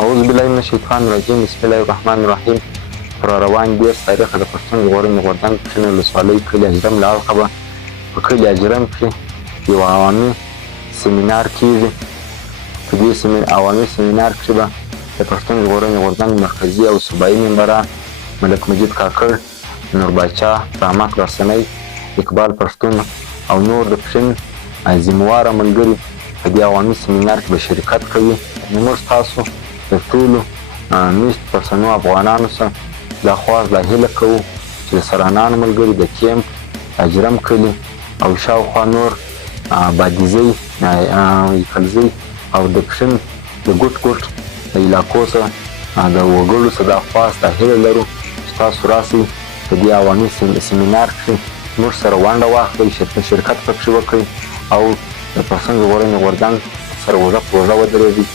اعوذ بالله من الشیطان الرجیم بسم الله الرحمن الرحیم. پر روان 10 تاریخ د پښتون ژغورنې غورځنګ پښتون ولسوالۍ کلي اجرم له اړخه په کلي اجرم کې یو عوامي سیمینار کیږي. په دې عوامي سیمینار کې به د پښتون ژغورنې غورځنګ مرکزي او صوبایي ممبران ملک مجید کاکړ، نور باچا، رحمت رسنۍ، اقبال پښتون او نور د پښین ذمواره ملګري په دې عوامي سیمینار کې به شرکت کوي. نو موږ تاسو د ټولو میشت پښتنو افغانانو سره دا خواست دا هیله کوو چې د سرانانو ملګري د کیمپ اجرم کلي او شاوخوا نور بادیزۍ، یکلزۍ او د پښین د ګوټ ګوټ د علاقو څخه د وګړو څخه دا خواست دا هیله لرو چې تاسو راسئ په دې عوامي سیمینار کې موږ سره ونډه واخلئ، شرکت پکې وکړئ او د پښتون ژغورنې غورځنګ سره اوږه په اوږه ودرېږئ.